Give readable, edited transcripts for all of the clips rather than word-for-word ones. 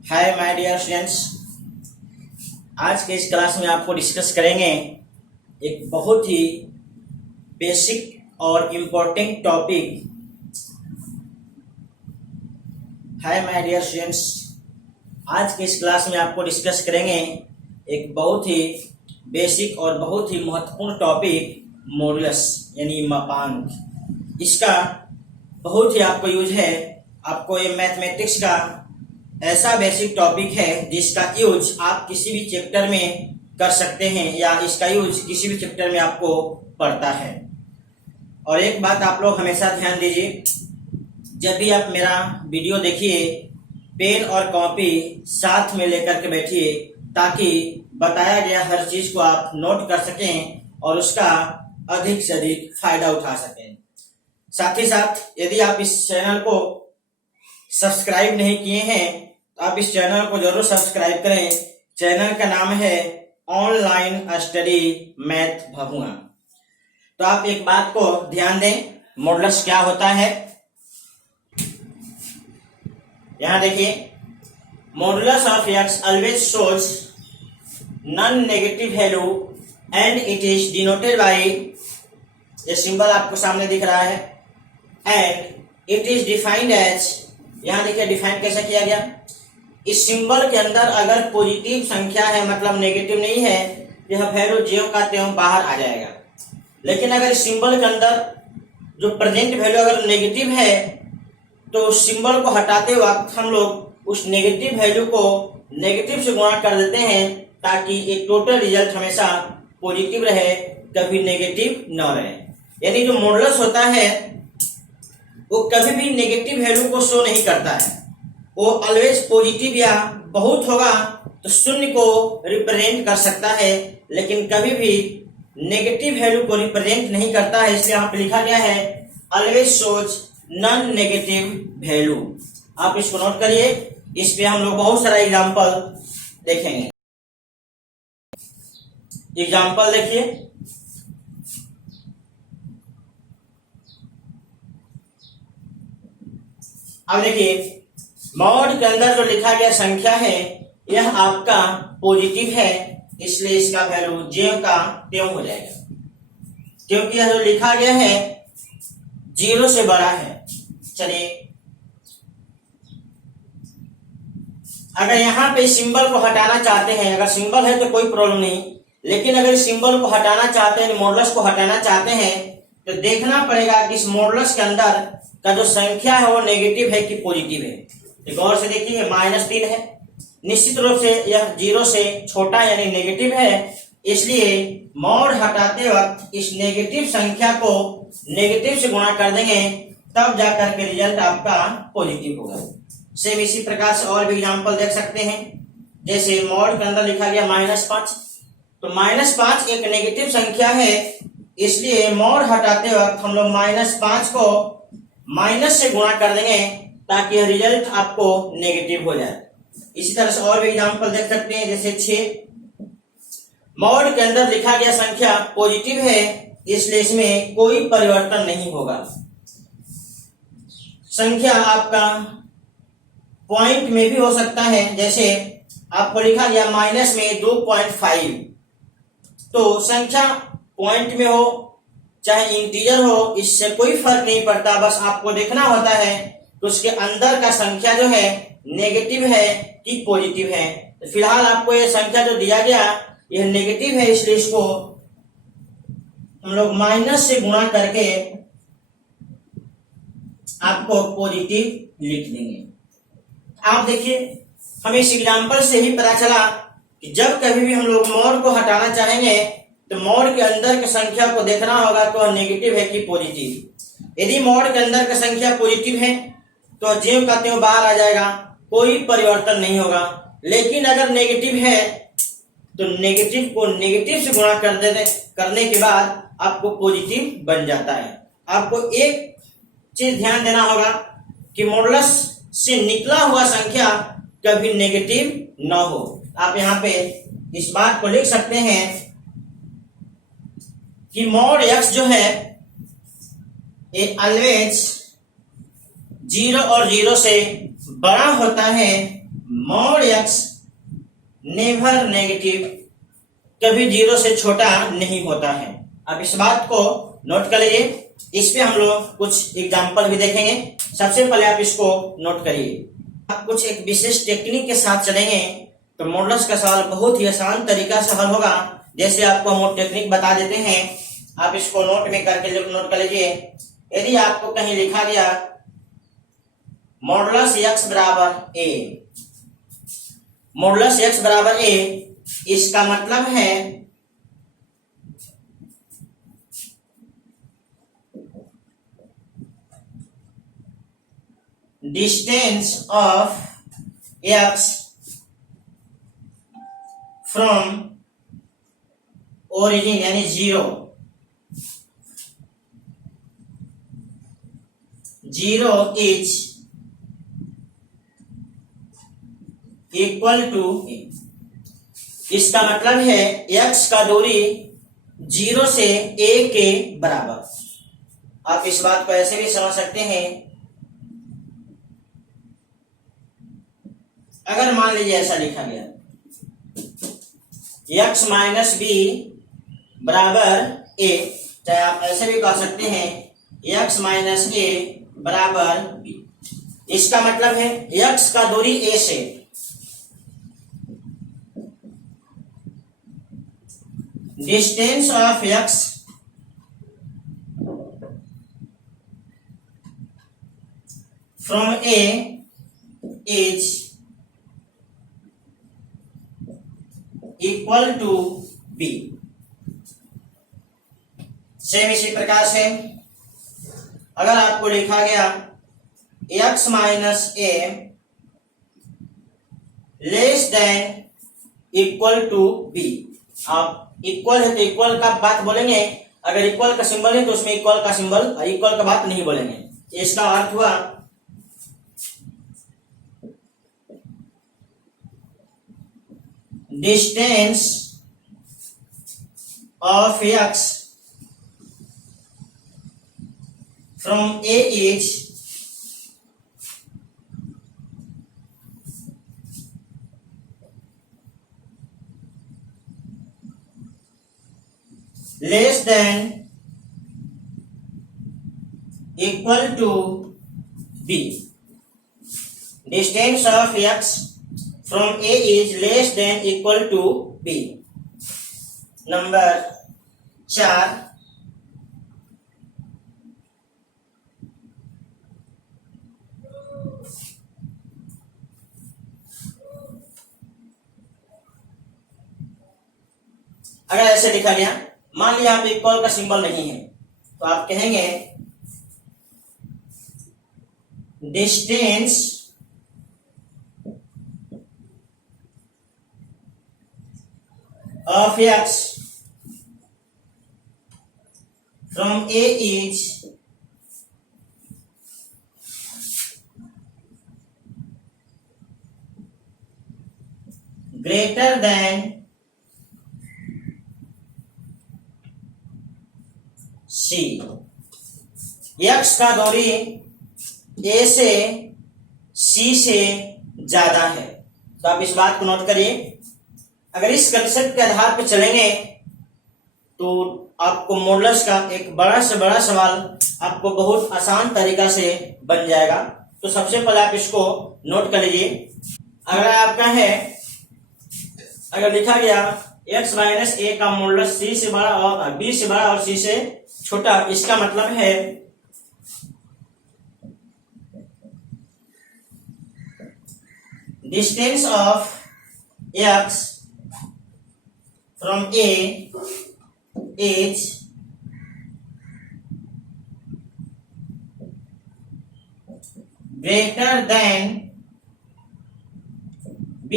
Hi my dear students. आज के इस क्लास में आपको डिस्कस करेंगे एक बहुत ही बेसिक और important topic. Hi my dear students, आज के इस क्लास में आपको डिस्कस करेंगे एक बहुत ही बेसिक और बहुत ही महत्वपूर्ण टॉपिक, मॉडुलस यानी मापांक। इसका बहुत ही आपको यूज है। आपको ये मैथमेटिक्स का ऐसा बेसिक टॉपिक है जिसका यूज आप किसी भी चैप्टर में कर सकते हैं या इसका यूज किसी भी चैप्टर में आपको पड़ता है। और एक बात आप लोग हमेशा ध्यान दीजिए, जब भी आप मेरा वीडियो देखिए पेन और कॉपी साथ में लेकर के बैठिए ताकि बताया गया हर चीज को आप नोट कर सकें और उसका अधिक से अधिक फायदा उठा सकें। साथ ही साथ यदि आप इस चैनल को सब्सक्राइब नहीं किए हैं तो आप इस चैनल को जरूर सब्सक्राइब करें। चैनल का नाम है ऑनलाइन स्टडी मैथ भभुआ। तो आप एक बात को ध्यान दें, मॉडुलस क्या होता है। यहां देखिए, modulus of x always shows non negative value and it is denoted by, ये सिंबल आपको सामने दिख रहा है, and it is defined as, यहां देखिए डिफाइन कैसे किया गया। इस सिंबल के अंदर अगर पॉजिटिव संख्या है मतलब नेगेटिव नहीं है, यह वैल्यू ज्यों का त्यों बाहर आ जाएगा। लेकिन अगर इस सिंबल के अंदर जो प्रेजेंट वैल्यू अगर नेगेटिव है तो उस सिंबल को हटाते वक्त हम लोग उस नेगेटिव वैल्यू को नेगेटिव से गुणा कर देते हैं ताकि एक टोटल रिजल्ट हमेशा पॉजिटिव रहे, कभी नेगेटिव न रहे। यानी जो मॉडुलस होता है वो कभी भी नेगेटिव वैल्यू को शो नहीं करता है, वो ऑलवेज पॉजिटिव या बहुत होगा तो शून्य को रिप्रेजेंट कर सकता है, लेकिन कभी भी नेगेटिव वैल्यू को रिप्रेजेंट नहीं करता है। इसलिए यहाँ पे लिखा गया है always shows non negative value. आप इसको नोट करिए, इस पे हम लोग बहुत सारा एग्जांपल देखेंगे। एग्जांपल देखिए, अब देखिए मॉड के अंदर जो लिखा गया संख्या है यह आपका पॉजिटिव है, इसलिए इसका वैल्यू ज्यों का त्यों हो जाएगा, क्योंकि यह जो लिखा गया है 0 से बड़ा है। चलिए, अगर यहाँ पे सिंबल को हटाना चाहते हैं, अगर सिंबल है तो कोई प्रॉब्लम नहीं, लेकिन अगर इस सिंबल को हटाना चाहते हैं, मॉडुलस को हटाना चाहते हैं तो देखना पड़ेगा कि इस मॉडुलस के अंदर का जो संख्या है वो नेगेटिव है कि पॉजिटिव है। गौर से देखिए, -3 है, निश्चित रूप से यह 0 से छोटा यानी नेगेटिव है, इसलिए मॉड हटाते वक्त इस नेगेटिव संख्या को नेगेटिव से गुणा कर देंगे, तब जाकर के रिजल्ट आपका पॉजिटिव होगा। सेम इसी प्रकार से और भी एग्जांपल देख सकते हैं। जैसे मॉड के अंदर लिखा गया -5, तो -5 एक नेगेटिव संख्या है, इसलिए मॉड हटाते वक्त हम लोग -5 को माइनस से गुणा कर देंगे ताकि यह रिजल्ट आपको नेगेटिव हो जाए। इसी तरह से और भी एग्जांपल देख सकते हैं। जैसे 6, मॉड के अंदर लिखा गया संख्या पॉजिटिव है, इसलिए इसमें कोई परिवर्तन नहीं होगा। संख्या आपका पॉइंट में भी हो सकता है, जैसे आपको लिखा गया माइनस में 2.5, तो संख्या पॉइंट में हो चाहे इंटीजर हो, इससे कोई फर्क नहीं पड़ता। बस आपको देखना होता है तो उसके अंदर का संख्या जो है नेगेटिव है कि पॉजिटिव है। तो फिलहाल आपको ये संख्या जो दिया गया यह नेगेटिव है, इसलिए इसको हम लोग माइनस से गुणा करके आपको पॉजिटिव लिख देंगे। आप देखिए, हमें इस एग्जांपल से ही पता चला कि जब कभी भी हम लोग मॉड को हटाना चाहेंगे तो मॉड के अंदर की संख्या को देखना होगा तो नेगेटिव है कि पॉजिटिव। यदि मॉड के अंदर की संख्या पॉजिटिव है तो ज्यों का त्यों बाहर आ जाएगा, कोई परिवर्तन नहीं होगा। लेकिन अगर नेगेटिव है तो नेगेटिव को नेगेटिव से गुणा करने के बाद आपको पॉजिटिव बन जाता है। आपको एक चीज ध्यान देना होगा कि मॉडुलस से निकला हुआ संख्या कभी नेगेटिव न हो। आप यहाँ पे इस बात को लिख सकते हैं कि मॉड एक्स जो है ये ऑलवेज 0 और 0 से बड़ा होता है मॉड एक्स नेवर नेगेटिव, कभी 0 से छोटा नहीं होता है। अब इस बात को नोट कर लीजिए। इस पे हम लोग कुछ एग्जाम्पल भी देखेंगे। सबसे पहले आप इसको नोट करिए। आप कुछ एक विशेष टेक्निक के साथ चलेंगे तो मॉडुलस का सवाल बहुत ही आसान तरीका से हल होगा। जैसे आपको हम टेक्निक बता देते हैं, आप इसको नोट में करके नोट कर लीजिए। यदि आपको कहीं लिखा गया मॉडुलस एक्स बराबर ए, मॉडुलस एक्स बराबर ए, इसका मतलब है distance of x from origin यानी 0 इज इक्वल टू, इसका मतलब है x का दूरी 0 से a के बराबर। आप इस बात को ऐसे भी समझ सकते हैं, अगर मान लीजिए ऐसा लिखा गया x माइनस बी बराबर a, चाहे आप ऐसे भी कह सकते हैं x माइनस a बराबर b। इसका मतलब है x का दूरी a से, distance of x from a is equal to b। Same इसी प्रकार से अगर आपको लिखा गया x minus a less than equal to b, आप इक्वल है तो इक्वल का बात बोलेंगे, अगर इक्वल का सिंबल है तो उसमें इक्वल का सिंबल, इक्वल का बात नहीं बोलेंगे। इसका अर्थ हुआ distance of x from a is less than equal to b। Distance of x from a is less than equal to b। Number 4, अगर ऐसे लिखा गया, मान लिया आप इक्वल का सिंबल नहीं है तो आप कहेंगे distance of x from a is greater than c। x का दूरी a से c से ज्यादा है। तो आप इस बात को नोट करिए। अगर इस कंसेप्ट के आधार पर चलेंगे तो आपको मॉडुलस का एक बड़ा से बड़ा सवाल आपको बहुत आसान तरीका से बन जाएगा। तो सबसे पहले आप इसको नोट कर लीजिए। अगर आपका है, अगर लिखा गया x माइनस a का मॉडुलस c से बड़ा और b से बड़ा और c से छोटा, इसका मतलब है distance of x from a is greater than b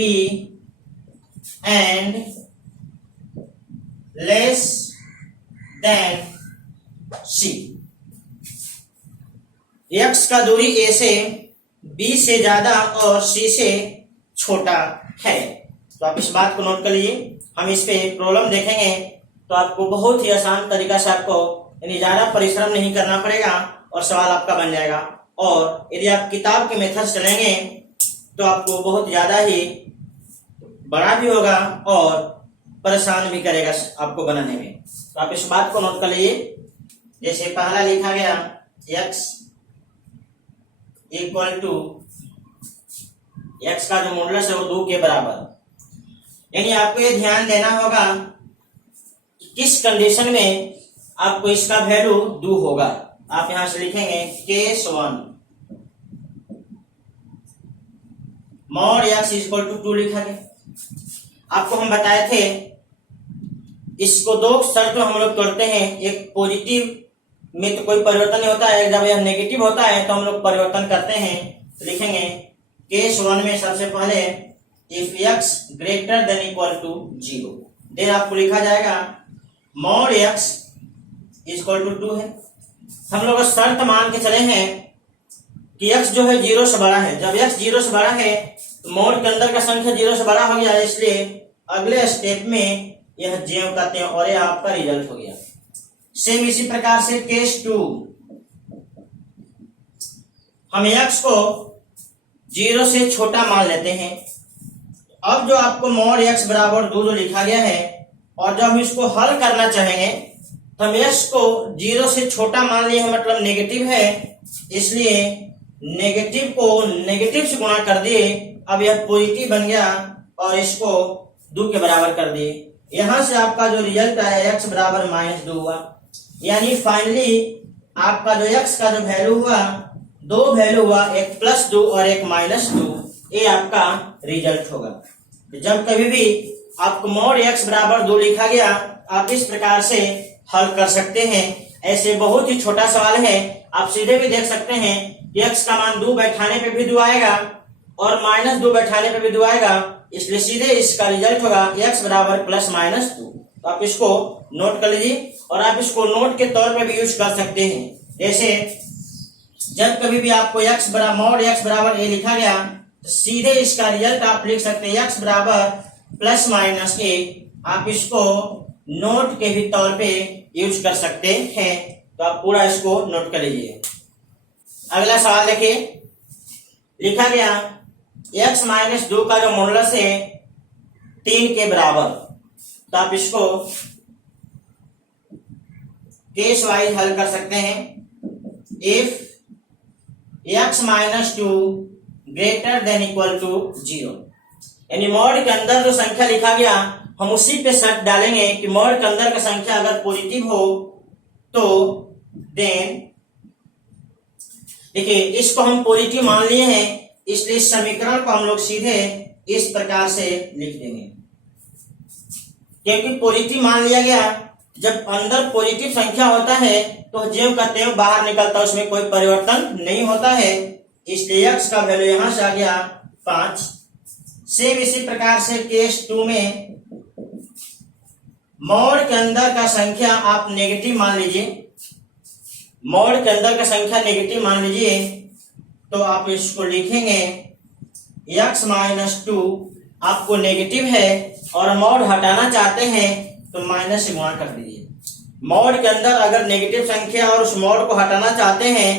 and less than c। x का दूरी a से b से ज्यादा और c से छोटा है। तो आप इस बात को नोट कर लीजिए। हम इस पे प्रॉब्लम देखेंगे तो आपको बहुत ही आसान तरीका से आपको यानी ज्यादा परिश्रम नहीं करना पड़ेगा और सवाल आपका बन जाएगा। और यदि आप किताब के मेथड चलेंगे तो आपको बहुत ज्यादा ही बड़ा भी होगा और परेशान भी करेगा आपको बनाने में। तो आप इस बात को नोट कर लीजिए। जैसे पहला लिखा गया x इक्वल टू x का जो मॉडुलस है वो 2 के बराबर, यानी आपको ये ध्यान देना होगा कि किस कंडीशन में आपको इसका वैल्यू 2 होगा। आप यहां से लिखेंगे case 1 mod x equal to 2 लिखा गया। आपको हम बताए थे इसको 2 शर्त हम लोग करते हैं, एक पॉजिटिव में तो कोई परिवर्तन नहीं होता है, जब यह नेगेटिव होता है तो हम लोग परिवर्तन करते हैं। तो लिखेंगे केस 1 में सबसे पहले if x greater than equal to 0, then आपको लिखा जाएगा मॉड x इक्वल टू 2 है। हम लोग शर्त मान के चले हैं कि x जो है 0 से बड़ा है। जब x 0 से बड़ा है तो मॉड के अंदर का संख्या 0 से बड़ा हो गया, इसलिए अगले स्टेप में यह ज्यों का त्यों और यह आपका रिजल्ट हो गया। सेम इसी प्रकार से केस 2 हम x को 0 से छोटा मान लेते हैं। अब जो आपको मॉड x बराबर 2 जो लिखा गया है, और जब हम इसको हल करना चाहेंगे तो हम x को 0 से छोटा मान लिए, मतलब नेगेटिव है, इसलिए नेगेटिव को नेगेटिव से गुणा कर दिए। अब यह पॉजिटिव बन गया और इसको 2 के बराबर कर दिए। यहां से आपका जो रिजल्ट आया x बराबर -2 हुआ, यानी फाइनली आपका जो x का जो वैल्यू हुआ 2 वैल्यू हुआ, एक +2 और एक -2, ये आपका रिजल्ट होगा। जब कभी भी आपको मॉड x बराबर 2 लिखा गया, आप इस प्रकार से हल कर सकते हैं। ऐसे बहुत ही छोटा सवाल है, आप सीधे भी देख सकते हैं कि x का मान 2 बैठाने पे भी 2 आएगा और -2 बैठाने पे भी 2 आएगा, इसलिए सीधे इसका रिजल्ट होगा x बराबर +-2। तो आप इसको नोट कर लीजिए और आप इसको नोट के तौर पे भी यूज कर सकते हैं। जैसे जब कभी भी आपको x बराबर मॉड x बराबर a लिखा गया तो सीधे इसका रिजल्ट आप लिख सकते हैं x बराबर +-a। आप इसको नोट के भी तौर पे यूज कर सकते हैं। तो आप पूरा इसको नोट कर लीजिए। अगला सवाल देखिए, लिखा गया x - 2 का जो मॉडुलस है 3 के बराबर। तो आप इसको केस वाइज हल कर सकते हैं। If x - 2 greater than equal to 0, यानी मॉड के अंदर जो संख्या लिखा गया हम उसी पे शर्त डालेंगे कि मॉड के अंदर का संख्या अगर पॉजिटिव हो तो देन, देखिए इसको हम पॉजिटिव मान लिए हैं, इसलिए इस समीकरण को हम लोग सीधे इस प्रकार से लिख देंगे। क्योंकि पॉजिटिव मान लिया गया, जब अंदर पॉजिटिव संख्या होता है तो ज्यों का त्यों बाहर निकलता है, उसमें कोई परिवर्तन नहीं होता है, इसलिए x का वैल्यू यहां से आ गया 5। सेम इसी प्रकार से केस 2 में मॉड के अंदर का संख्या आप नेगेटिव मान लीजिए, मॉड के अंदर का संख्या नेगेटिव मान लीजिए, तो आप इसको लिखेंगे x - 2 आपको नेगेटिव है और मॉड हटाना चाहते हैं तो माइनस से गुणा कर दीजिए। मॉड के अंदर अगर नेगेटिव संख्या और उस मॉड को हटाना चाहते हैं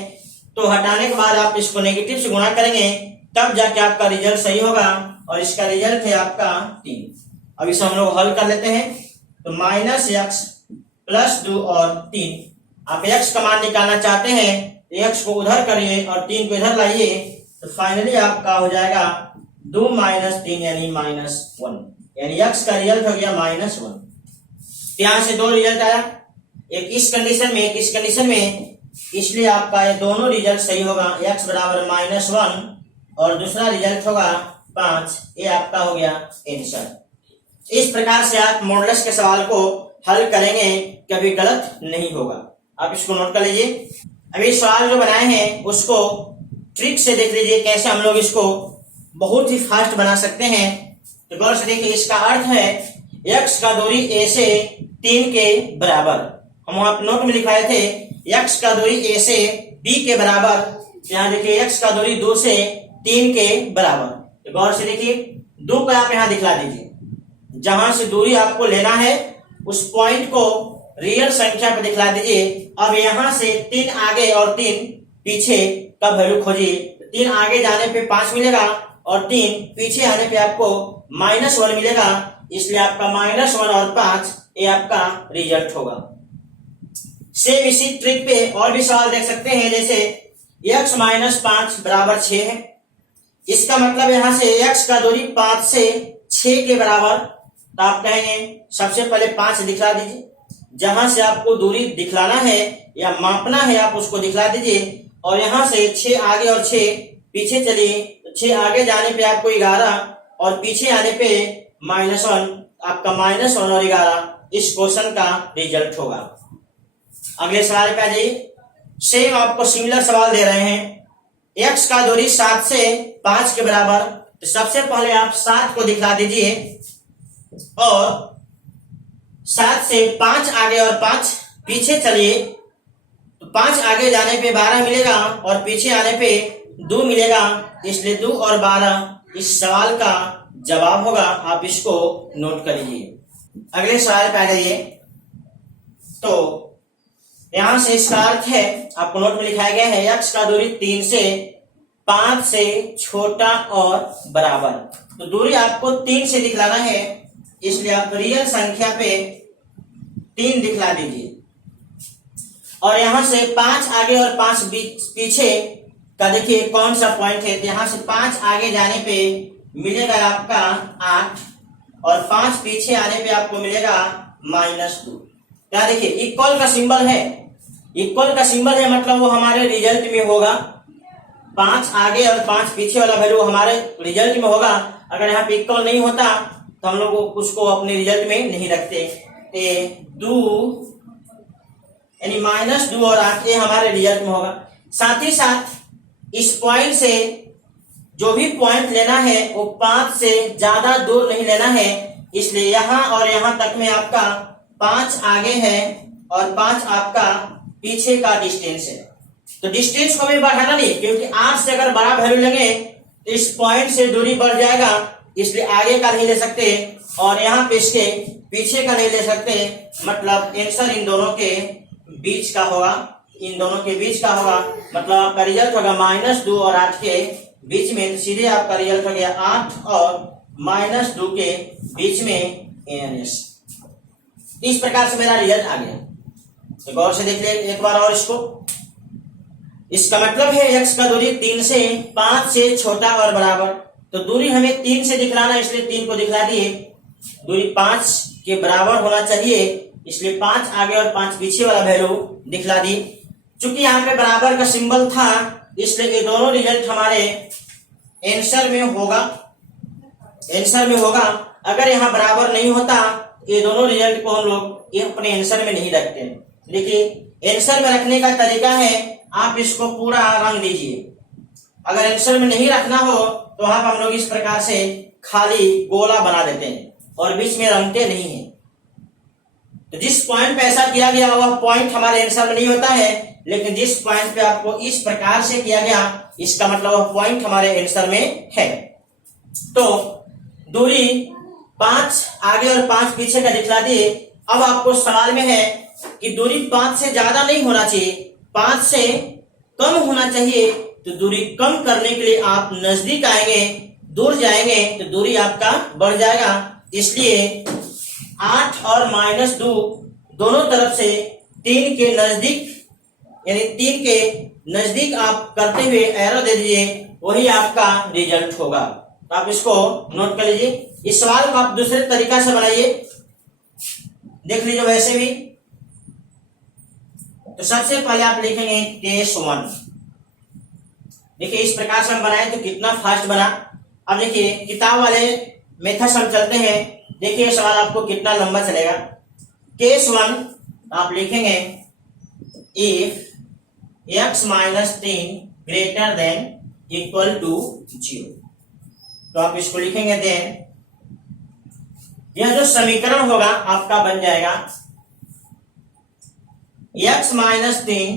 तो हटाने के बाद आप इसको नेगेटिव से गुणा करेंगे, तब जाके आपका रिजल्ट सही होगा और इसका रिजल्ट है आपका 3। अब इसे हम लोग हल कर लेते हैं। तो -x + 2 और 3, आप x का मान निकालना चाहते हैं तो x को उधर करिए और 3 को इधर लाइए, तो फाइनली आपका हो जाएगा 2 - 3 यानी -1, यानी x का रिजल्ट हो गया -1। यहां से 2 रिजल्ट आया, एक इस कंडीशन में एक इस कंडीशन में, इसलिए आपका ये दोनों रिजल्ट सही होगा। x बराबर -1 और दूसरा रिजल्ट होगा 5। ये आपका हो गया आंसर। इस प्रकार से आप मॉडुलस के सवाल को हल करेंगे, कभी गलत नहीं होगा। आप इसको नोट कर लीजिए। अभी सवाल जो बनाए हैं उसको ट्रिक से देख लीजिए, कैसे हम लोग इसको बहुत ही फास्ट बना सकते हैं। तो गौर से देखिए, इसका अर्थ है x का दूरी a से 3 के बराबर। हम वहां नोट में लिखाए थे x का दूरी a से b के बराबर। यहाँ देखिए x का दूरी 2 से 3 के बराबर। तो गौर से देखिए 2 को आप यहाँ दिखला दीजिए, जहां से दूरी आपको लेना है उस पॉइंट को रियल संख्या पे दिखला दीजिए। अब यहां से 3 आगे और 3 पीछे का वैल्यू खोजिए। 3 आगे जाने पे 5 मिलेगा और 3 पीछे आने पे आपको -1 मिलेगा, इसलिए आपका -1 और 5 ये आपका रिजल्ट होगा। सेम इसी ट्रिक पे और भी सवाल देख सकते हैं, जैसे x - 5 बराबर 6 है। इसका मतलब यहां से x का दूरी 5 से 6 के बराबर, तो आप कहेंगे सबसे पहले 5 दिखला दीजिए। जहां से आपको दूरी दिखलाना है या मापना है आप उसको दिखला दीजिए, और यहां से 6 आगे और 6 पीछे चलिए, तो 6 आगे जाने पे आपको 11 और पीछे आने पे -1, आपका -1 और 11 इस क्वेश्चन का रिजल्ट होगा। अगले सवाल पे आ जाइए। सेम आपको सिमिलर सवाल दे रहे हैं, x का दूरी 7 से 5 के बराबर, तो सबसे पहले आप 7 को दिखला दीजिए और 7 से 5 आगे और 5 पीछे चलिए, तो 5 आगे जाने पे 12 मिलेगा और पीछे आने पे 2 मिलेगा, इसलिए 2 और 12 इस सवाल का जवाब होगा। आप इसको नोट कर लीजिए। अगले सवाल पे आ जाइए। तो यहां से इसका अर्थ है, आपको नोट में लिखाया गया है, x का दूरी 3 से 5 से छोटा और बराबर, तो दूरी आपको 3 से दिखलाना है, इसलिए आप रियल संख्या पे 3 दिखला दीजिए। और यहां से 5 आगे और 5 पीछे का देखिए कौन सा पॉइंट है, तो यहां से 5 आगे जाने पे मिलेगा आपका 8 और 5 पीछे आने पे आपको मिलेगा -2। क्या देखिए इक्वल का सिंबल है, इक्वल का सिंबल है मतलब वो हमारे रिजल्ट में होगा। 5 आगे और 5 पीछे वाला वैल्यू हमारे रिजल्ट में होगा। अगर यहाँ पे इक्वल नहीं होता तो हम लोग उसको अपने रिजल्ट में नहीं रखते। 2 यानी -2 और 8 ये हमारे रिजल्ट में होगा। साथ ही साथ इस पॉइंट से जो भी पॉइंट लेना है वो 5 से ज्यादा दूर नहीं लेना है, इसलिए यहाँ और यहाँ तक में आपका 5 आगे है और 5 आपका पीछे का डिस्टेंस है। तो डिस्टेंस को भी बढ़ाना नहीं, क्योंकि 8 से अगर बड़ा वैल्यू लेंगे तो इस पॉइंट से दूरी बढ़ जाएगा, इसलिए आगे का नहीं ले सकते और यहाँ पे इसके पीछे का नहीं ले सकते। मतलब आंसर इन दोनों के बीच का होगा, इन दोनों के बीच का होगा। मतलब आपका रिजल्ट होगा -2 और 8 के बीच में, तो सीधे आपका रिजल्ट हो गया 8 और -2 के बीच में ANS। इस प्रकार से मेरा रिजल्ट आ गया। तो गौर से देख ले एक बार और इसको। इसका मतलब है x का दूरी 3 से 5 से छोटा और बराबर, तो दूरी हमें 3 से दिखलाना है, इसलिए 3 को दिखला दिए। दूरी 5 के बराबर होना चाहिए, इसलिए 5 आगे और 5 पीछे वाला वैल्यू दिखला दी। चूंकि यहाँ पे बराबर का सिंबल था, इसलिए ये दोनों रिजल्ट हमारे आंसर में होगा, आंसर में होगा। अगर यहाँ बराबर नहीं होता ये दोनों रिजल्ट को हम लोग ये अपने आंसर में नहीं रखते। देखिए आंसर में रखने का तरीका है, आप इसको पूरा रंग दीजिए। अगर आंसर में नहीं रखना हो तो हम लोग इस प्रकार से खाली गोला बना देते हैं और बीच में रंगते नहीं है। तो जिस पॉइंट पे ऐसा किया गया वह पॉइंट हमारे आंसर में नहीं होता है, लेकिन जिस पॉइंट पे आपको इस प्रकार से किया गया इसका मतलब वह पॉइंट हमारे आंसर में है। तो दूरी 5 आगे और 5 पीछे का दिखला दिए। अब आपको सवाल में है कि दूरी 5 से ज्यादा नहीं होना चाहिए, 5 से कम होना चाहिए। तो दूरी कम करने के लिए आप नजदीक आएंगे, दूर जाएंगे तो दूरी आपका बढ़ जाएगा। इसलिए 8 और -2 दोनों तरफ से 3 के नजदीक, यानी 3 के नजदीक आप करते हुए एरो दे दीजिए, वही आपका रिजल्ट होगा। तो आप इसको नोट कर लीजिए। इस सवाल को आप दूसरे तरीका से बनाइए, देख लीजिए वैसे भी। तो सबसे पहले आप लिखेंगे केस 1। देखिए इस प्रकार से हम बनाए तो कितना फास्ट बना। अब देखिए किताब वाले मेथड से हम चलते हैं। देखिए सवाल आपको कितना लंबा चलेगा। केस 1 आप लिखेंगे if x - 3 greater than equal to 0। तो आप इसको लिखेंगे देन यह जो समीकरण होगा आपका बन जाएगा x - 3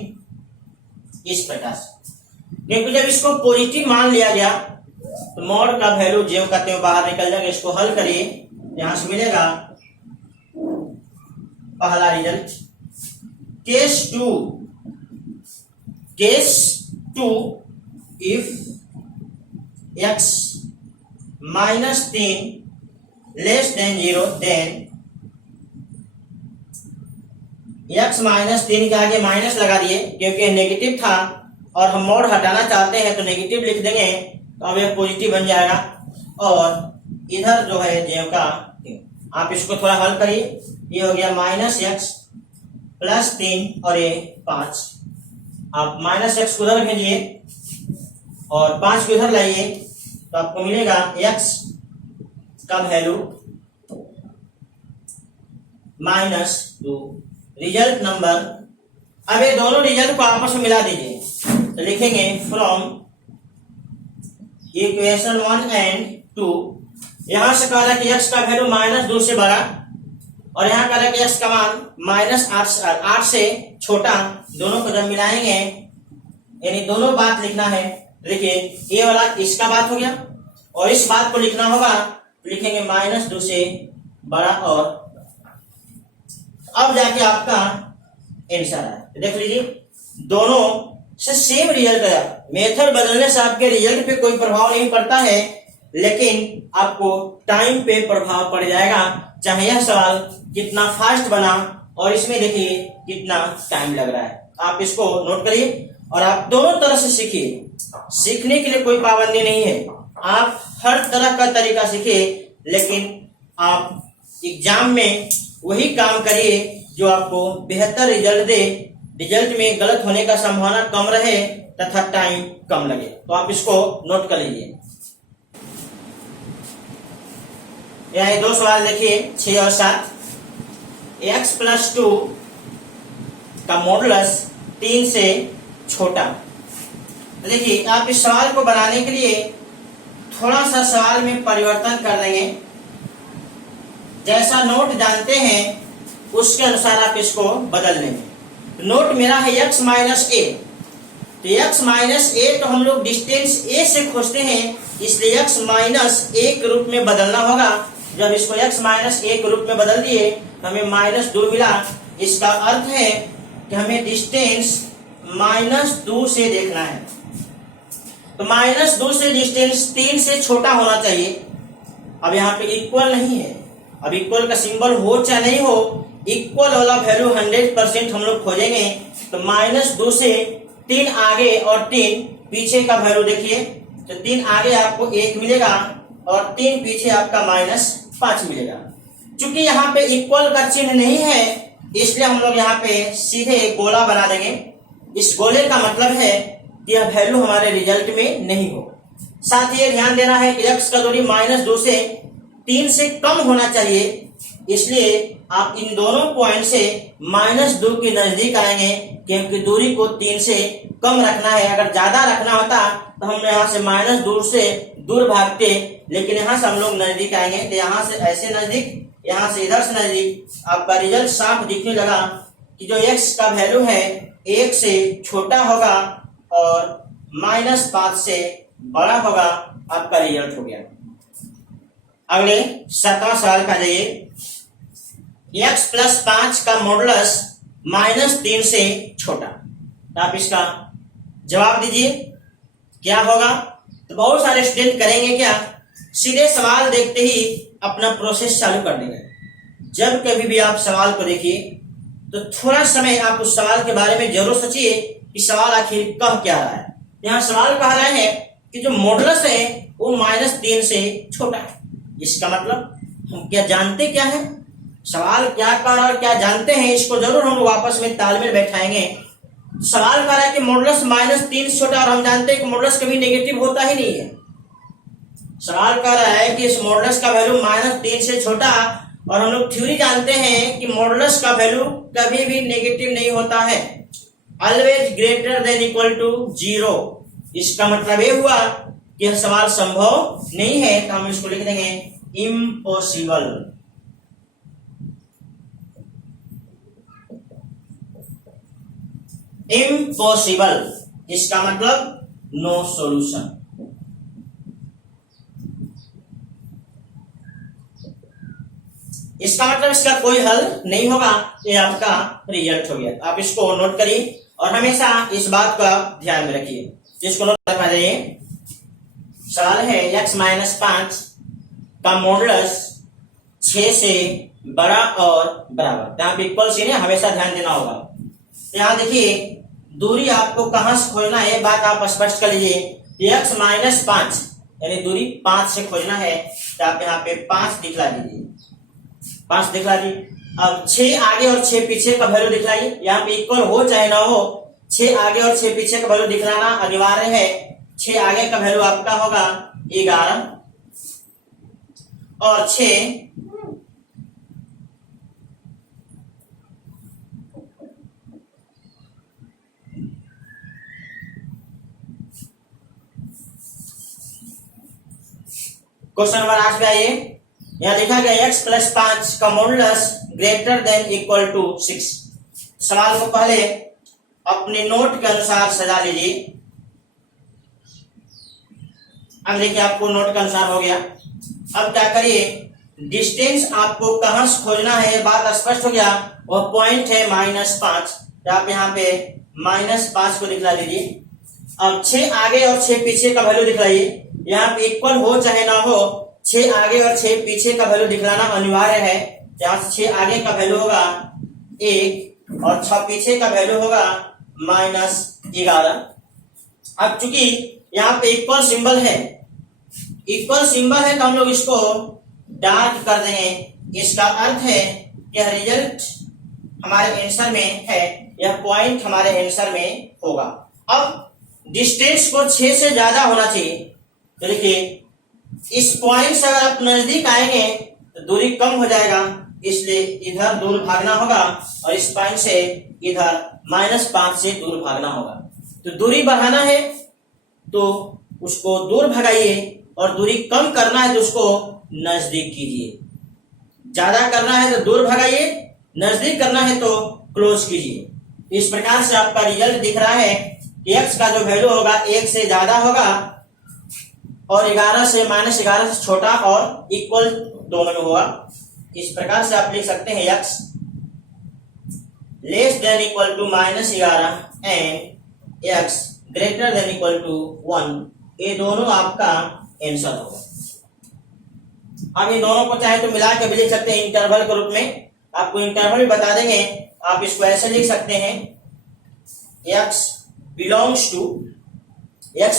इस प्रकार से। क्योंकि जब इसको पॉजिटिव मान लिया गया तो मॉड का वैल्यू जो कहते हैं बाहर निकल जाएगा। इसको हल करिए, यहां से मिलेगा पहला result. Case 2 if x -3 <0 then x -3 के आगे माइनस लगा दिए क्योंकि नेगेटिव था और हम मोड हटाना चाहते हैं तो नेगेटिव लिख देंगे तो अब यह पॉजिटिव बन जाएगा। और इधर जो है j का, आप इसको थोड़ा हल करिए, ये हो गया -x + 3 और ये 5। आप -x को उधर भेजिए और 5 को इधर लाइए तो आपको मिलेगा x का वैल्यू -2। रिजल्ट नंबर, अब ये दोनों रिजल्ट को आपस में मिला दीजिए तो लिखेंगे फ्रॉम इक्वेशन 1 एंड 2। यहां से कह रहा है कि x का वैल्यू -2 से बड़ा और यहाँ कह रहा है कि x का मान -8 से छोटा। दोनों को जब मिलाएंगे यानी दोनों बात लिखना है। देखिए ये वाला इसका बात हो गया और इस बात को लिखना होगा तो लिखेंगे -2 से बड़ा और अब जाके आपका आंसर आया। देख लीजिए दोनों से सेम रिजल्ट आया। मेथड बदलने से आपके रिजल्ट पे कोई प्रभाव नहीं पड़ता है, लेकिन आपको टाइम पे प्रभाव पड़ जाएगा, चाहे यह सवाल कितना फास्ट बना और इसमें देखिए कितना टाइम लग रहा है। आप इसको नोट करिए और आप दोनों तरह से सीखिए। सीखने के लिए कोई पाबंदी नहीं है, आप हर तरह का तरीका सीखिए, लेकिन आप एग्जाम में वही काम करिए जो आपको बेहतर रिजल्ट दे, रिजल्ट में गलत होने का संभावना कम रहे तथा टाइम कम लगे। तो आप इसको नोट कर लीजिए। यहाँ दो सवाल देखिए 6 और 7। x + 2 का मॉडुलस 3 से छोटा। तो देखिए आप इस सवाल को बनाने के लिए थोड़ा सा सवाल में परिवर्तन कर देंगे। जैसा नोट जानते हैं उसके अनुसार आप इसको बदल लेंगे। नोट मेरा है x - a, तो x - a तो हम लोग डिस्टेंस a से खोजते हैं, इसलिए x - a के रूप में बदलना होगा। जब इसको x - a के रूप में बदल दिए तो हमें -2 मिला। इसका अर्थ है कि हमें डिस्टेंस -2 से देखना है, तो -2 से डिस्टेंस 3 से छोटा होना चाहिए। अब यहाँ पे इक्वल नहीं है, अब इक्वल का सिंबल हो चाहे नहीं हो, इक्वल वाला वैल्यू 100% हम लोग खोजेंगे। तो -2 से 3 आगे और 3 पीछे का वैल्यू देखिए, तो 3 आगे आपको 1 मिलेगा और 3 पीछे आपका -5 मिलेगा। चूंकि यहाँ पे इक्वल का चिन्ह नहीं है, इसलिए हम लोग यहाँ पे सीधे एक गोला बना देंगे। इस गोले का मतलब है कि यह वैल्यू हमारे रिजल्ट में नहीं हो। साथ ही ध्यान देना है कि x का दूरी -2 से 3 से कम होना चाहिए, इसलिए आप इन दोनों पॉइंट से -2 के नजदीक आएंगे, क्योंकि दूरी को 3 से कम रखना है। अगर ज्यादा रखना होता तो हम यहाँ से -2 से दूर भागते, लेकिन यहाँ से हम लोग नजदीक आएंगे। तो यहाँ से ऐसे नजदीक, यहाँ से इधर से नजदीक, आपका रिजल्ट साफ दिखने लगा कि जो x का वैल्यू है 1 से छोटा होगा और -5 से बड़ा होगा। आपका रिजल्ट हो गया। अगले 7वां सवाल का जाइए। x + 5 का मॉडुलस -3 से छोटा। तो आप इसका जवाब दीजिए क्या होगा। तो बहुत सारे स्टूडेंट करेंगे क्या, सीधे सवाल देखते ही अपना प्रोसेस चालू कर देंगे। जब कभी भी आप सवाल को देखिए तो थोड़ा समय आप उस सवाल के बारे में जरूर सोचिए कि सवाल आखिर कह क्या रहा है। यहाँ सवाल कह रहे हैं कि जो मॉडुलस है वो -3 से छोटा है। इसका मतलब हम क्या जानते क्या है, सवाल क्या कह रहा है और क्या जानते हैं, इसको जरूर हम वापस में तालमेल बैठाएंगे। सवाल कह रहा है कि मॉडुलस -3 से छोटा और हम जानते हैं कि मॉडुलस कभी नेगेटिव होता ही नहीं है। सवाल कह रहा है कि इस मॉडुलस का वैल्यू -3 से छोटा, और हम लोग थ्योरी जानते हैं कि मॉडुलस का वैल्यू कभी भी नेगेटिव नहीं होता है, always greater than equal to 0। इसका मतलब ये हुआ कि यह सवाल संभव नहीं है, तो हम इसको लिख देंगे इम्पॉसिबल। इम्पॉसिबल इसका मतलब नो सॉल्यूशन। इसका मतलब इसका कोई हल नहीं होगा। ये आपका रिजल्ट हो गया। आप इसको नोट करिए और हमेशा इस बात का ध्यान में रखिए। इसको नोट रखना चाहिए। सवाल है x - 5 का मॉडुलस 6 से बड़ा और बराबर। यहाँ पे इक्वल से हमेशा ध्यान देना होगा। यहाँ देखिए दूरी आपको कहां से खोजना है, बात आप स्पष्ट कर लीजिए। x माइनस 5 यानी दूरी 5 से खोजना है, तो आप यहाँ पे 5 दिखला दीजिए, 5 दिखला दी। अब 6 आगे और 6 पीछे का वैल्यू दिखलाइए। यहाँ पे इक्वल हो चाहे ना हो, 6 आगे और 6 पीछे का वैल्यू दिखलाना अनिवार्य है। 6 आगे का वैल्यू आपका होगा 11 और 6 क्वेश्चन नंबर 8 पे आइए। यहां लिखा गया x प्लस 5 का modulus greater than equal to 6। सवाल को पहले अपने नोट के अनुसार सजा लीजिए। अब देखिए आपको नोट के अनुसार हो गया। अब क्या करिए, डिस्टेंस आपको कहां से खोजना है ये बात स्पष्ट हो गया। वह पॉइंट है -5, तो आप यहाँ पे -5 को दिखला दीजिए। अब 6 आगे और 6 पीछे का वैल्यू दिखलाइए। यहाँ पे इक्वल हो चाहे ना हो, 6 आगे और 6 पीछे का वैल्यू दिखलाना अनिवार्य है। यहाँ से 6 आगे का वैल्यू होगा 1 और 6 पीछे का वैल्यू होगा -11। अब चूंकि यहाँ पे इक्वल सिंबल है, इक्वल सिंबल है, तो हम लोग इसको डार्क कर देंगे। इसका अर्थ है कि रिजल्ट हमारे आंसर में है, यह पॉइंट हमारे आंसर में होगा। अब डिस्टेंस को 6 से ज्यादा होना चाहिए, तो देखिए इस पॉइंट से अगर आप नजदीक आएंगे तो दूरी कम हो जाएगा, इसलिए इधर दूर भागना होगा और इस पॉइंट से इधर -5 से दूर भागना होगा। तो दूरी बढ़ाना है तो उसको दूर भगाइए और दूरी कम करना है तो उसको नजदीक कीजिए। ज्यादा करना है तो दूर भगाइए, नजदीक करना है तो क्लोज कीजिए। इस प्रकार से आपका रिजल्ट दिख रहा है कि x का जो वैल्यू होगा 1 से ज्यादा होगा और 11 से -11 से छोटा और इक्वल दोनों में होगा। इस प्रकार से आप लिख सकते हैं x less than equal to -11 and x greater than equal to 1। ये दोनों आपका आंसर होगा। अब ये दोनों को चाहे तो मिला के भी लिख सकते हैं इंटरवल के रूप में। आपको इंटरवल भी बता देंगे। आप इसको ऐसे लिख सकते हैं, x बिलोंग्स टू -∞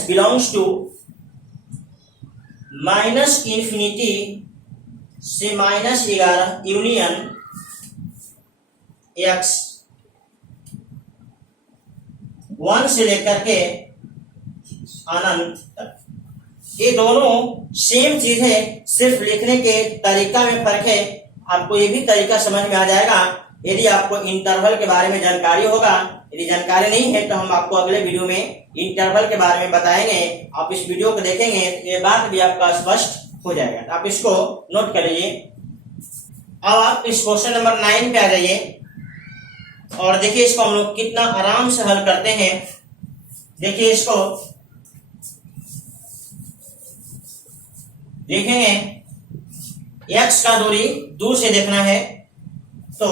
से -11 यूनियन x 1 से लेकर के अनंत तक। ये दोनों सेम चीज है, सिर्फ लिखने के तरीका में फर्क है। आपको ये भी तरीका समझ में आ जाएगा यदि आपको इंटरवल के बारे में जानकारी होगा। यदि जानकारी नहीं है तो हम आपको अगले वीडियो में इंटरवल के बारे में बताएंगे। आप इस वीडियो को देखेंगे तो ये बात भी आपका स्पष्ट हो जाएगा। आप इसको नोट कर लीजिए। अब आप इस क्वेश्चन नंबर 9 पे आ जाइए और देखिए इसको हम लोग कितना आराम से हल करते हैं। देखिए इसको देखेंगे, x का दूरी दूर से देखना है तो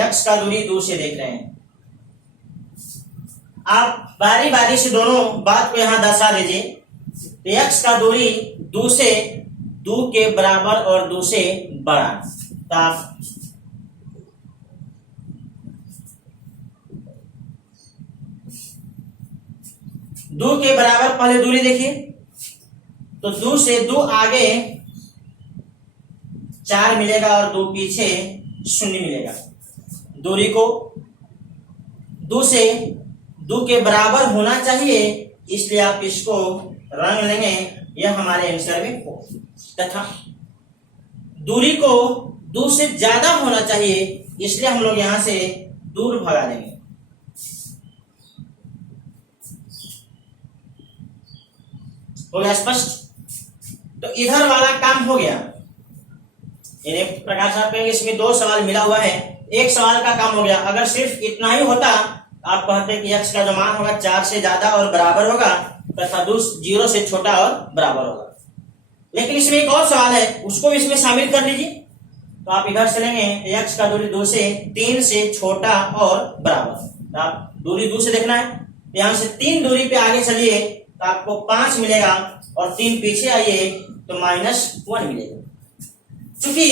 x का दूरी दूर से देख रहे हैं। आप बारी बारी से दोनों बात को यहां दर्शा दीजिए। तो x का दूरी दू से दू के बराबर और दू से बड़ा। तो आप दू के बराबर पहले दूरी देखिए, तो दू से दू आगे 4 मिलेगा और दू पीछे 0 मिलेगा। दूरी को दू से दू के बराबर होना चाहिए, इसलिए आप इसको रंग लेंगे, यह हमारे आंसर में हो। तथा दूरी को दू से ज्यादा होना चाहिए, इसलिए हम लोग यहां से दूर भगा देंगे। हो गया स्पष्ट? तो इधर वाला काम हो गया। एक प्रकार से आप कहेंगे इसमें 2 सवाल मिला हुआ है, एक सवाल का काम हो गया। अगर सिर्फ इतना ही होता, आप कहते कि x का जो मान होगा 4 से ज्यादा और बराबर होगा तथा 0 से छोटा और बराबर होगा। लेकिन इसमें एक और सवाल है, उसको भी इसमें शामिल कर लीजिए। तो आप इधर से लेंगे x का दूरी 2 से 3 से छोटा और बराबर। तो आप दूरी 2 से देखना है, यहां से 3 दूरी पे आगे चलिए तो आपको 5 मिलेगा और 3 पीछे आइए तो -1 मिलेगा। चूंकि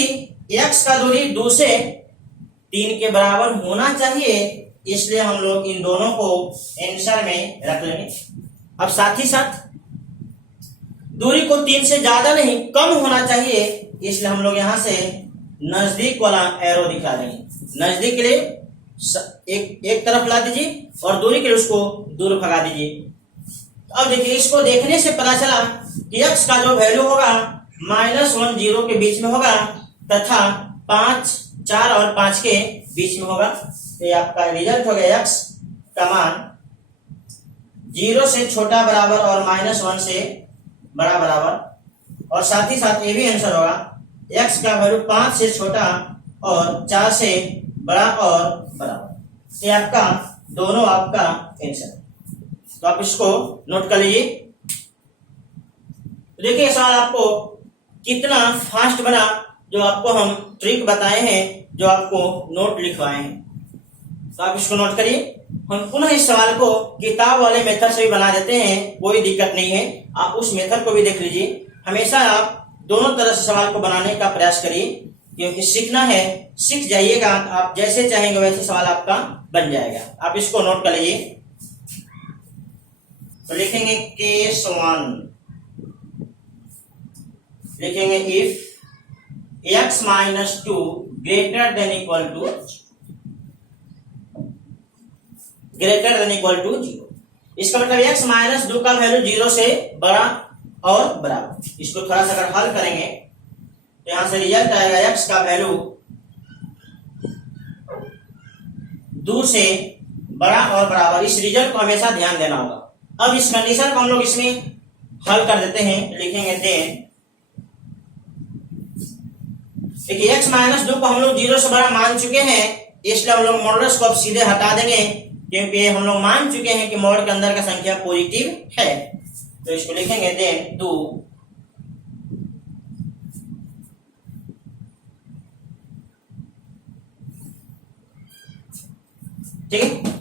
x का दूरी 2 से 3 के बराबर होना चाहिए, इसलिए हम लोग इन दोनों को आंसर में रख लेंगे। अब साथ ही साथ दूरी को 3 से ज्यादा नहीं कम होना चाहिए, इसलिए हम लोग यहां से नजदीक वाला एरो दिखा देंगे। नजदीक के लिए एक तरफ ला दीजिए और दूरी के लिए उसको दूर भगा दीजिए। अब देखिए, इसको देखने से पता चला कि x का जो वैल्यू होगा -1 0 के बीच में होगा तथा 5 4 और 5 के बीच में होगा। तो ये आपका रिजल्ट हो गया, x का मान 0 से छोटा बराबर और -1 से बड़ा बराबर। और साथ ही साथ ये भी आंसर होगा, x का वैल्यू 5 से छोटा और 4 से बड़ा और बराबर। ये आपका दोनों आपका आंसर। तो आप इसको नोट कर लीजिए। तो देखिए सवाल आपको कितना फास्ट बना, जो आपको हम ट्रिक बताए हैं, जो आपको नोट लिखवाए हैं। तो आप इसको नोट करिए। हम पुनः इस सवाल को किताब वाले मेथड से भी बना देते हैं, कोई दिक्कत नहीं है। आप उस मेथड को भी देख लीजिए। हमेशा आप दोनों तरह से सवाल को बनाने का प्रयास करिए, क्योंकि सीखना है, सीख जाइएगा। आप जैसे चाहेंगे वैसे सवाल आपका बन जाएगा। आप इसको नोट कर लीजिए। तो लिखेंगे केस 1, लिखेंगे if x -2 greater than equal to 0। इसका मतलब x -2 का वैल्यू 0 से बड़ा और बराबर। इसको थोड़ा सा अगर हल करेंगे तो यहां से रिजल्ट आएगा, x का वैल्यू 2 से बड़ा और बराबर। इस रिजल्ट को हमेशा ध्यान देना होगा। अब इस कंडीशन को हम लोग इसमें हल कर देते हैं। लिखेंगे देन, देखिए x -2 को हम लोग 0 से बड़ा मान चुके हैं, इसलिए हम लोग मॉडुलस को अब सीधे हटा देंगे, क्योंकि हम लोग मान चुके हैं कि मॉड के अंदर का संख्या पॉजिटिव है। तो इसको लिखेंगे देन 2 ठीक है।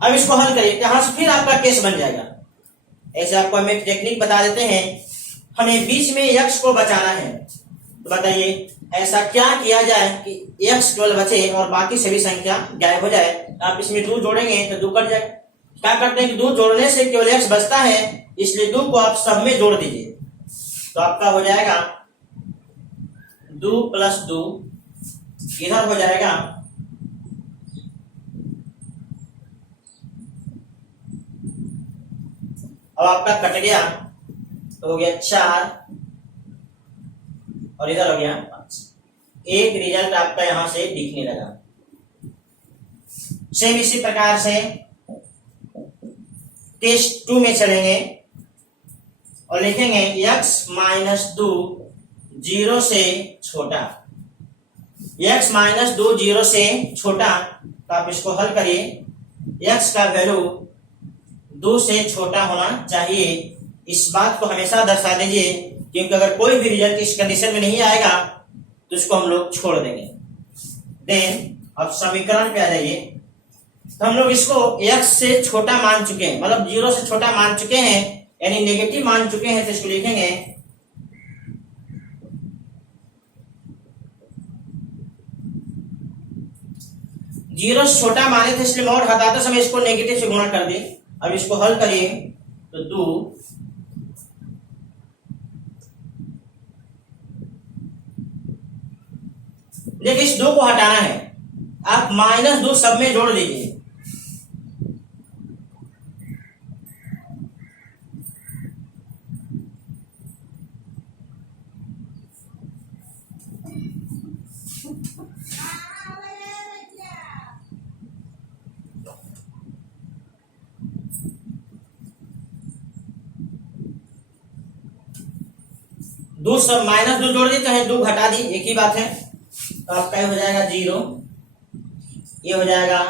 अब इसको हल करिए, यहां से फिर आपका केस बन जाएगा। ऐसे आपको हम एक टेक्निक बता देते हैं। हमें बीच में x को बचाना है, तो बताइए ऐसा क्या किया जाए कि x केवल बचे और बाकी सभी संख्या गायब हो जाए। आप इसमें 2 जोड़ेंगे तो 2 कट जाए। क्या करते हैं कि 2 जोड़ने से केवल x बचता है, इसलिए 2 को आप सब में जोड़ दीजिए। तो आपका हो जाएगा 2 + 2, इधर हो जाएगा अब आपका कट गया तो हो गया 4 और इधर हो गया 5। एक रिजल्ट आपका यहां से दिखने लगा। सेम इसी प्रकार से टेस्ट 2 में चलेंगे और लिखेंगे x -2 0 से छोटा। x -2 0 से छोटा, तो आप इसको हल करिए। x का वैल्यू 2 से छोटा होना चाहिए। इस बात को हमेशा दर्शा दीजिए, क्योंकि अगर कोई भी रिजल्ट इस कंडीशन में नहीं आएगा तो इसको हम लोग छोड़ देंगे। देन अब समीकरण पे आ जाइए। तो हम लोग इसको x से छोटा मान चुके हैं, मतलब 0 से छोटा मान चुके हैं, यानी नेगेटिव मान चुके हैं। तो इसको लिखेंगे जीरो से छोटा माने थे, इसलिए मोड हटाते समय इसको नेगेटिव से गुणा कर दिए। अब इसको हल करिए तो 2 देखिए, इस 2 को हटाना है, आप -2 सब में जोड़ दीजिए। दो सब -2 जोड़ दी चाहे 2 घटा दी, एक ही बात है। तो आपका ये हो जाएगा 0, ये हो जाएगा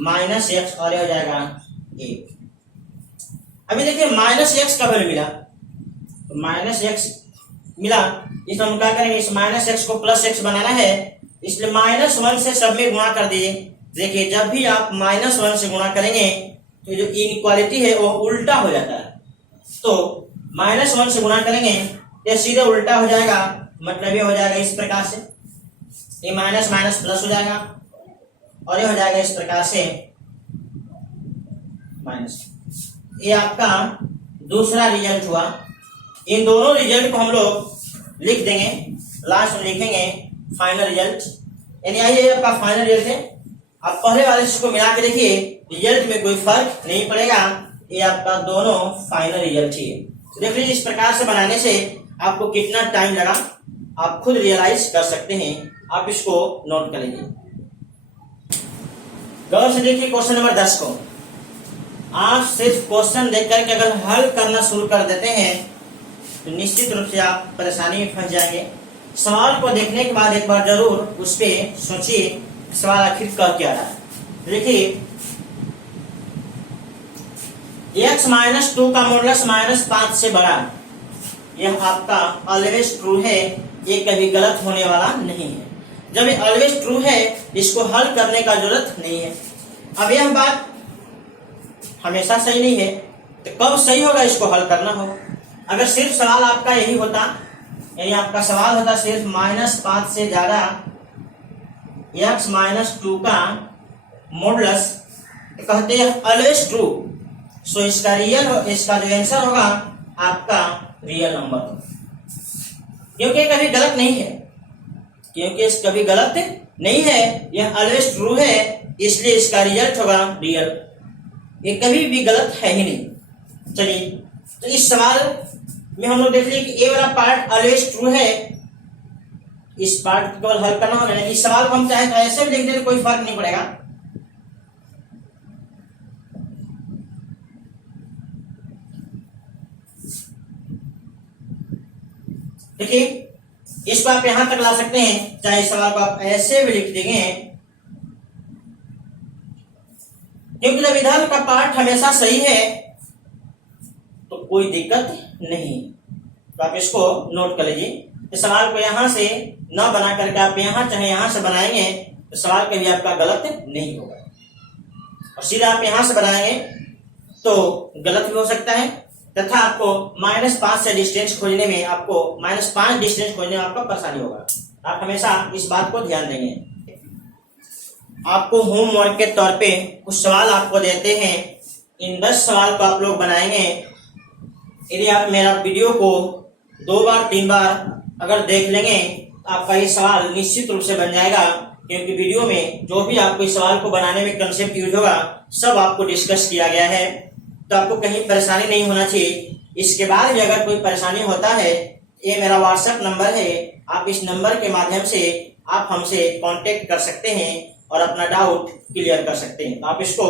-x और ये हो जाएगा 1। अभी देखिए -x का वैल्यू मिला, तो -x मिला, इसमें हम क्या करेंगे, इस -x को +x बनाना है, इसलिए -1 से सब में गुणा कर दीजिए। देखिए जब भी आप -1 से गुणा करेंगे तो जो इनइक्वालिटी है वो उल्टा हो जाता है। तो -1 से गुणा करेंगे ये सीधे उल्टा हो जाएगा, मतलब ये हो जाएगा इस प्रकार से, ये माइनस माइनस प्लस हो जाएगा और ये हो जाएगा इस प्रकार से माइनस। ये आपका दूसरा रिजल्ट हुआ। इन दोनों रिजल्ट को हम लोग लिख देंगे, लास्ट में लिखेंगे फाइनल रिजल्ट, यानी ये आपका फाइनल रिजल्ट है। आप पहले वाले को मिला के देखिए, रिजल्ट में कोई फर्क नहीं पड़ेगा, ये आपका दोनों फाइनल रिजल्ट ही है। देख लीजिए इस प्रकार से बनाने से आपको कितना टाइम लगा आप खुद रियलाइज कर सकते हैं। आप इसको नोट कर लीजिए। गौर से देखिए क्वेश्चन नंबर 10 को। आप सिर्फ क्वेश्चन देख करके अगर हल करना शुरू कर देते हैं तो निश्चित रूप से आप परेशानी में फंस जाएंगे। सवाल को देखने के बाद एक बार जरूर उस पर सोचिए सवाल आखिर कह क्या रहा है। देखिए x-2 का मॉडुलस -5 से बड़ा, यह आपका ऑलवेज ट्रू है, ये कभी गलत होने वाला नहीं है। जब ये ऑलवेज ट्रू है इसको हल करने का जरूरत नहीं है। अब यह बात हमेशा सही नहीं है तो कब सही होगा इसको हल करना हो। अगर सिर्फ सवाल आपका यही होता, यानी आपका सवाल होता सिर्फ -5 से ज्यादा x-2 का मॉडुलस, तो कहते हैं ऑलवेज ट्रू, सो इसका जो आंसर होगा आपका रियल नंबर, क्योंकि कभी गलत नहीं है, क्योंकि इस कभी गलत नहीं है, यह ऑलवेज ट्रू है, इसलिए इसका रिजल्ट होगा रियल। ये कभी भी गलत है ही नहीं। चलिए तो इस सवाल में हम लोग देख लिए कि ए वाला पार्ट ऑलवेज ट्रू है, इस पार्ट को केवल हल करना होगा। इस सवाल को हम चाहे तो ऐसे भी लिख दें तो कोई फर्क नहीं पड़ेगा। देखिए इसको आप यहां तक ला सकते हैं, चाहे इस सवाल को आप ऐसे भी लिख देंगे, क्योंकि जब इधर का पार्ट हमेशा सही है तो कोई दिक्कत नहीं। तो आप इसको नोट कर लीजिए। इस सवाल को यहां से न बना करके आप यहां चाहे यहां से बनाएंगे तो सवाल कभी आपका गलत नहीं होगा, और सीधा आप यहां से बनाएंगे तो गलत भी हो सकता है, तथा आपको -5 से डिस्टेंस खोजने में आपको -5 डिस्टेंस खोजने में आपको परेशानी होगा। आप हमेशा इस बात को ध्यान देंगे। आपको होमवर्क के तौर पे कुछ सवाल आपको देते हैं, इन 10 सवाल को आप लोग बनाएंगे। यदि आप मेरा वीडियो को 2 बार 3 बार अगर देख लेंगे तो आपका ये सवाल निश्चित रूप से बन जाएगा, क्योंकि वीडियो में जो भी आपको इस सवाल को बनाने में कंसेप्ट यूज होगा सब आपको डिस्कस किया गया है, तो आपको कहीं परेशानी नहीं होना चाहिए। इसके बाद भी अगर कोई परेशानी होता है, ये मेरा व्हाट्सएप नंबर है, आप इस नंबर के माध्यम से आप हमसे कांटेक्ट कर सकते हैं और अपना डाउट क्लियर कर सकते हैं। आप इसको